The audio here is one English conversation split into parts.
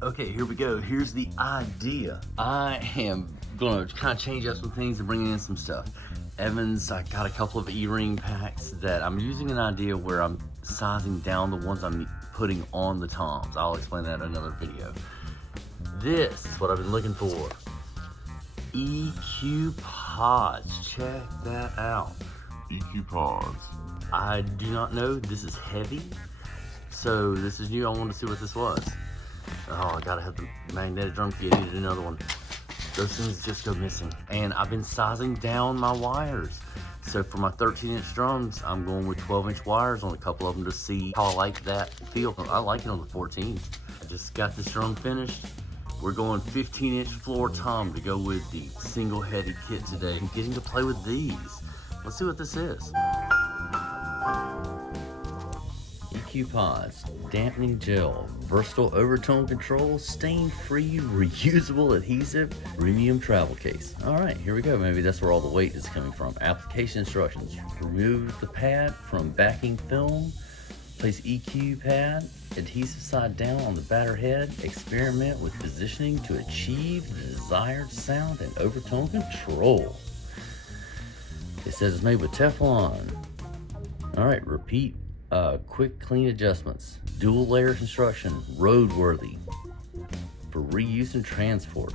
Okay, here we go. Here's the idea. I am gonna kind of change up some things and bring in some stuff. Evans, I got a couple of E-ring packs that I'm using an idea where I'm sizing down the ones I'm putting on the toms. I'll explain that in another video. This is what I've been looking for. EQ pods, check that out. EQ pods. I do not know, this is heavy. So this is new, I wanted to see what this was. Oh, I gotta have the magnetic drum kit, I needed another one. Those things just go missing. And I've been sizing down my wires. So for my 13-inch drums, I'm going with 12-inch wires on a couple of them to see how I like that feel. I like it on the 14s. I just got this drum finished. We're going 15-inch floor tom to go with the single-headed kit today. I'm getting to play with these. Let's see what this is. EQ pods, dampening gel, versatile overtone control, stain-free, reusable adhesive, premium travel case. All right, here we go. Maybe that's where all the weight is coming from. Application instructions. Remove the pad from backing film. Place EQ pad, adhesive side down on the batter head. Experiment with positioning to achieve the desired sound and overtone control. It says it's made with Teflon. All right, repeat. Quick clean adjustments, dual layer construction, roadworthy for reuse and transport.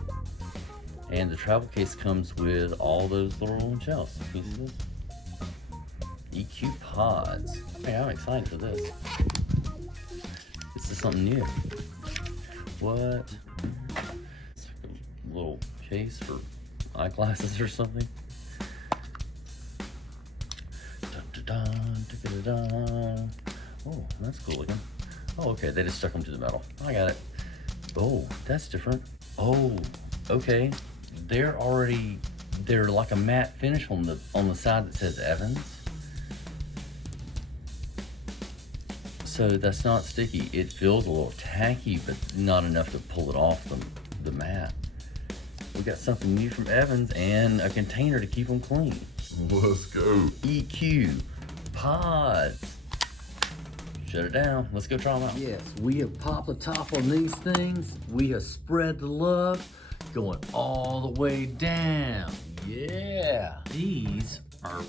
And the travel case comes with all those little shells. Can you see this? EQ pods. Hey, I'm excited for this. This is something new. What? It's like a little case for eyeglasses or something. Oh, that's cool looking. Oh, okay, they just stuck them to the metal. I got it. Oh, that's different. Oh, okay. They're like a matte finish on the side that says Evans. So that's not sticky. It feels a little tacky, but not enough to pull it off the mat. We got something new from Evans and a container to keep them clean. Let's go. EQ pods. Shut it down. Let's go try them out. Yes, we have popped the top on these things. We have spread the love, going all the way down. Yeah. These are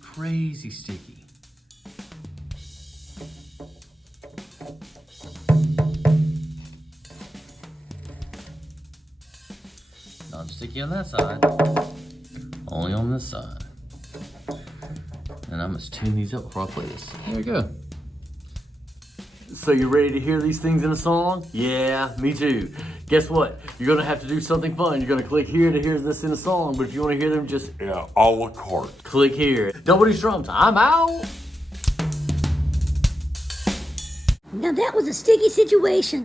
crazy sticky. Not sticky on that side, only on this side. And I must tune these up before I play this. There we go. So you ready to hear these things in a song? Yeah, me too. Guess what? You're gonna have to do something fun. You're gonna click here to hear this in a song, but if you wanna hear them, just a la carte. Click here. Deuce Drums, I'm out. Now that was a sticky situation.